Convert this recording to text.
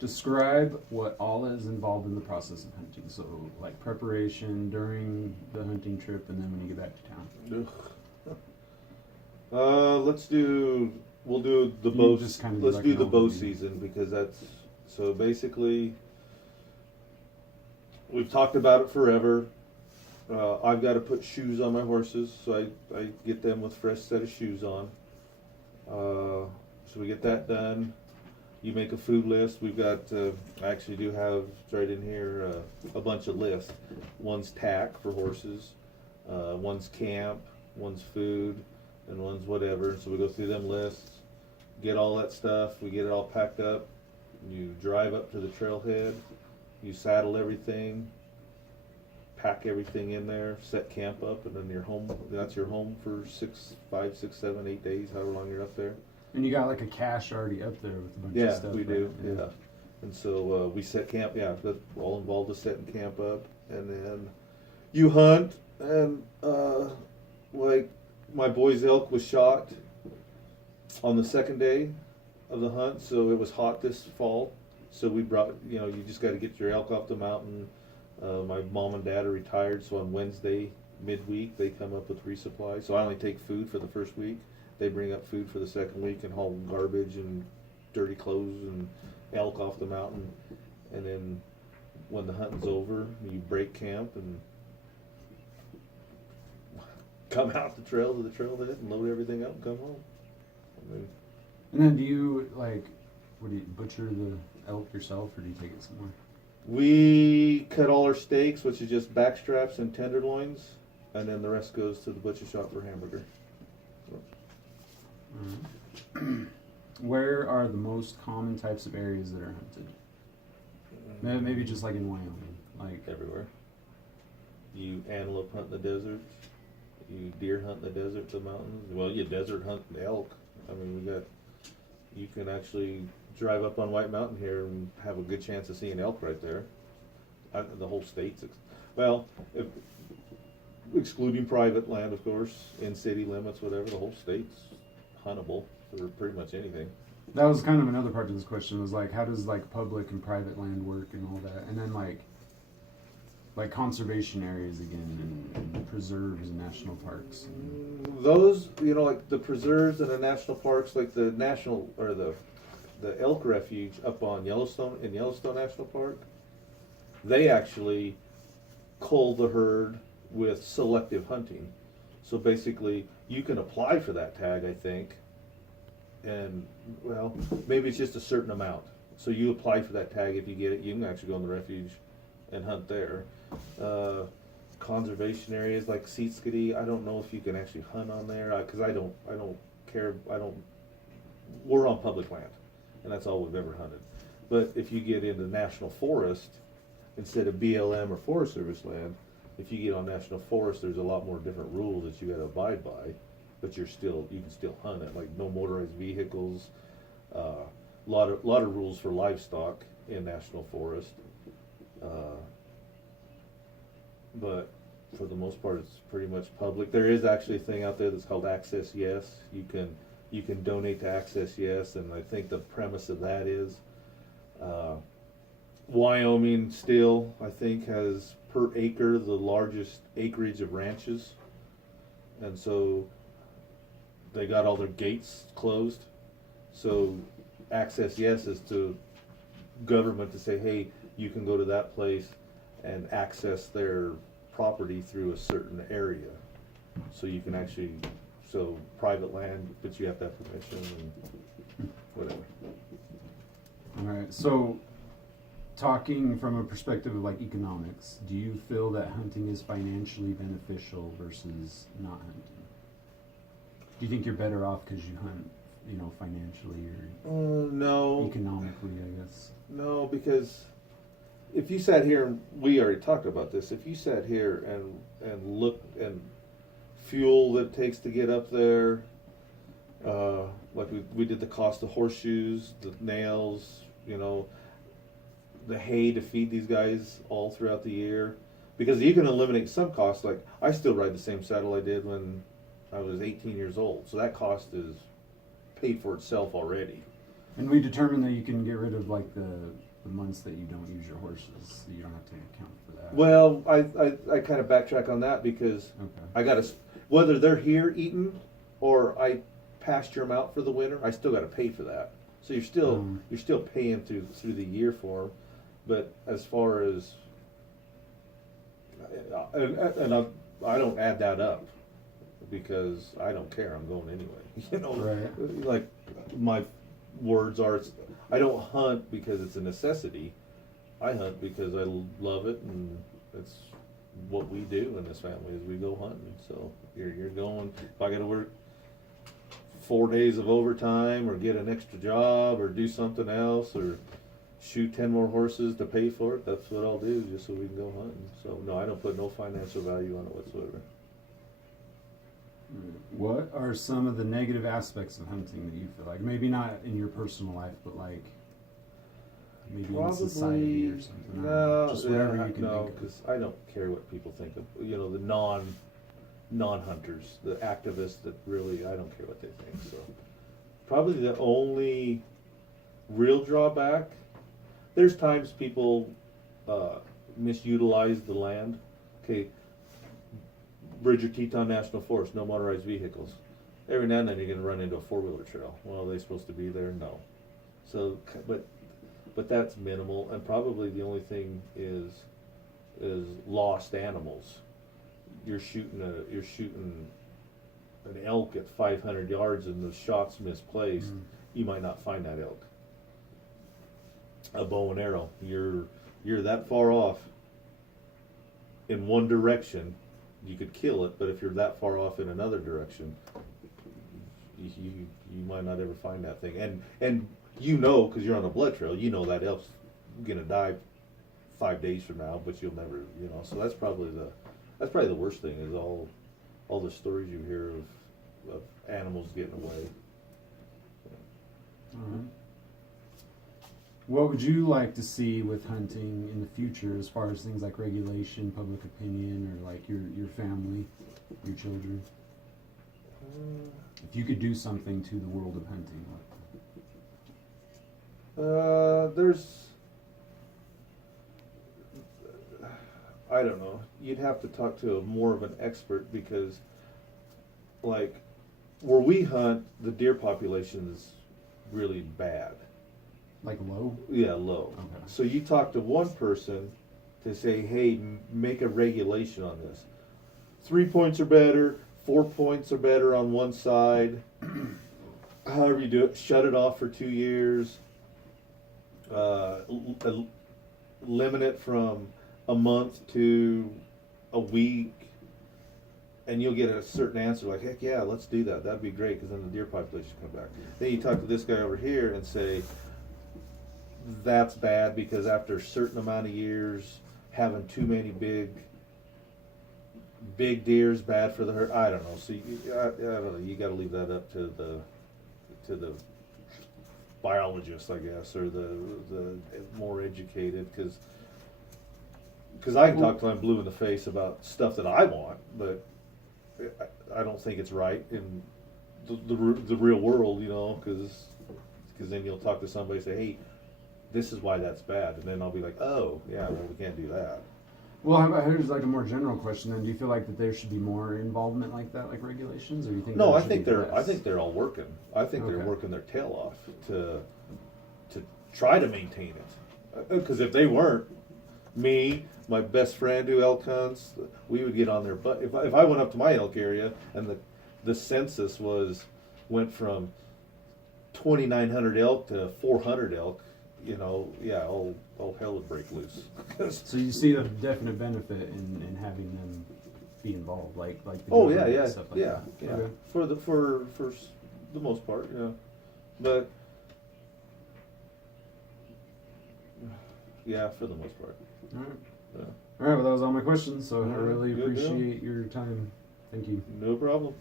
Describe what all is involved in the process of hunting. So, like preparation during the hunting trip, and then when you get back to town. We'll do the You bow. just kind of Let's like do an the bow overview. season because that's so basically. We've talked about it forever. I've got to put shoes on my horses, so I get them with fresh set of shoes on. So we get that done. You make a food list. We've got, I actually do have right in here a bunch of lists. One's tack for horses, one's camp, one's food, and one's whatever. So we go through them lists, get all that stuff. We get it all packed up. You drive up to the trailhead. You saddle everything, pack everything in there, set camp up, and then you're home. That's your home for 5, 6, 7, 8 days, however long you're up there. And you got like a cache already up there with a bunch of Yeah, stuff. we do. Right? Yeah. And so we set camp. Yeah, that's all involved with setting camp up, and then you hunt. And like my boy's elk was shot on the second day of the hunt, so it was hot this fall. So we brought, you just got to get your elk off the mountain. My mom and dad are retired, so on Wednesday midweek they come up with resupply. So I only take food for the first week. They bring up food for the second week and haul garbage and dirty clothes and elk off the mountain. And then when the hunting's over, you break camp and come out the trail to the trailhead and load everything up and come home. And then do you butcher the elk yourself, or do you take it somewhere? We cut all our steaks, which is just back straps and tenderloins, and then the rest goes to the butcher shop for hamburger. Where are the most common types of areas that are hunted? Maybe just like in Wyoming, like Everywhere. You antelope hunt in the desert. You deer hunt in the desert, the mountains. Well, you desert hunt elk. I mean, you can actually drive up on White Mountain here and have a good chance of seeing elk right there. The whole state's, excluding private land, of course, in city limits, whatever, the whole state's huntable for pretty much anything. that was kind of another part of this question was like, how does like public and private land work and all that, and then like conservation areas again, and preserves and national parks. Those, like the preserves and the national parks, like the national or the elk refuge up on Yellowstone National Park, they actually cull the herd with selective hunting. So basically, you can apply for that tag, I think, and well, maybe it's just a certain amount. So you apply for that tag. If you get it, you can actually go in the refuge and hunt there. Conservation areas like Seatskity, I don't know if you can actually hunt on there because I don't care. We're on public land, and that's all we've ever hunted. But if you get into national forest instead of BLM or Forest Service land, if you get on national forest, there's a lot more different rules that you got to abide by. But you can still hunt it, like no motorized vehicles. Lot of rules for livestock in national forest. But for the most part, it's pretty much public. There is actually a thing out there that's called Access Yes. You can donate to Access Yes, and I think the premise of that is Wyoming still, I think, has per acre the largest acreage of ranches, and so they got all their gates closed. So Access Yes is to government to say, hey, you can go to that place and access their property through a certain area. So you can actually, private land, but you have to have permission and whatever. All right. So, talking from a perspective of like economics, do you feel that hunting is financially beneficial versus not hunting? Do you think you're better off because you hunt, financially or No. economically, I guess? No, because if you sat here, and we already talked about this, if you sat here and looked and fuel that it takes to get up there, like we did the cost of horseshoes, the nails, the hay to feed these guys all throughout the year, because you can eliminate some costs. Like I still ride the same saddle I did when I was 18 years old, so that cost is paid for itself already. And we determined that you can get rid of like the months that you don't use your horses, so you don't have to account for that. Well, I kind of backtrack on that because Okay. I got to, whether they're here eating or I pasture them out for the winter, I still got to pay for that. So you're still paying through the year for 'em. But as far as and I don't add that up because I don't care. I'm going anyway. You know, Right. like my words are, I don't hunt because it's a necessity. I hunt because I love it, and it's what we do in this family is we go hunting. So you're going. If I got to work 4 days of overtime, or get an extra job, or do something else, or shoot 10 more horses to pay for it, that's what I'll do just so we can go hunting. So no, I don't put no financial value on it whatsoever. What are some of the negative aspects of hunting that you feel like, maybe not in your personal life, but like maybe in society or something? No, just whatever you can no, think of. because I don't care what people think of. You know, the non-hunters, the activists that really, I don't care what they think. So probably the only real drawback. There's times people misutilize the land. Okay, Bridger Teton National Forest, no motorized vehicles. Every now and then you're going to run into a four-wheeler trail. Well, are they supposed to be there? No. So, but that's minimal, and probably the only thing is lost animals. You're shooting an elk at 500 yards, and the shot's misplaced. You might not find that elk. A bow and arrow, you're that far off in one direction, you could kill it, but if you're that far off in another direction, you might not ever find that thing. And you know, because you're on a blood trail, you know that elk's gonna die 5 days from now, but you'll never, you know. So that's probably the worst thing is all the stories you hear of animals getting away. All right. What would you like to see with hunting in the future as far as things like regulation, public opinion, or like your family, your children? If you could do something to the world of hunting. I don't know. You'd have to talk to more of an expert because, like, where we hunt, the deer population is really bad. Like low? Yeah, low. Okay. So you talk to one person to say, hey, make a regulation on this. 3 points are better, 4 points are better on one side. However you do it, shut it off for 2 years. Limit it from a month to a week. And you'll get a certain answer like, heck yeah, let's do that. That'd be great because then the deer population come back. Then you talk to this guy over here and say, that's bad because after a certain amount of years, having too many big deer is bad for the herd. I don't know. So I don't know. You got to leave that up to the biologists, I guess, or the more educated, because I can talk till I'm blue in the face about stuff that I want, but I don't think it's right in the real world, you know, because then you'll talk to somebody and say, hey, this is why that's bad, and then I'll be like, oh, yeah, well, we can't do that. Well, how about, here's like a more general question then. Do you feel like that there should be more involvement like that, like regulations, or do you think? No, there I should think be they're less? all working. I think they're Okay. working their tail off to try to maintain it. Because if they weren't, me, my best friend who elk hunts, we would get on their butt. If I went up to my elk area and the census went from 2,900 elk to 400 elk, you know, yeah, all hell would break loose. So you see a definite benefit in having them be involved, like the Oh government yeah, and stuff like that. yeah. Okay. For the most part, yeah. But yeah, for the most part. All right. Yeah. All right. Well, that was all my questions. So I All right, really good deal. appreciate your time. Thank you. No problem.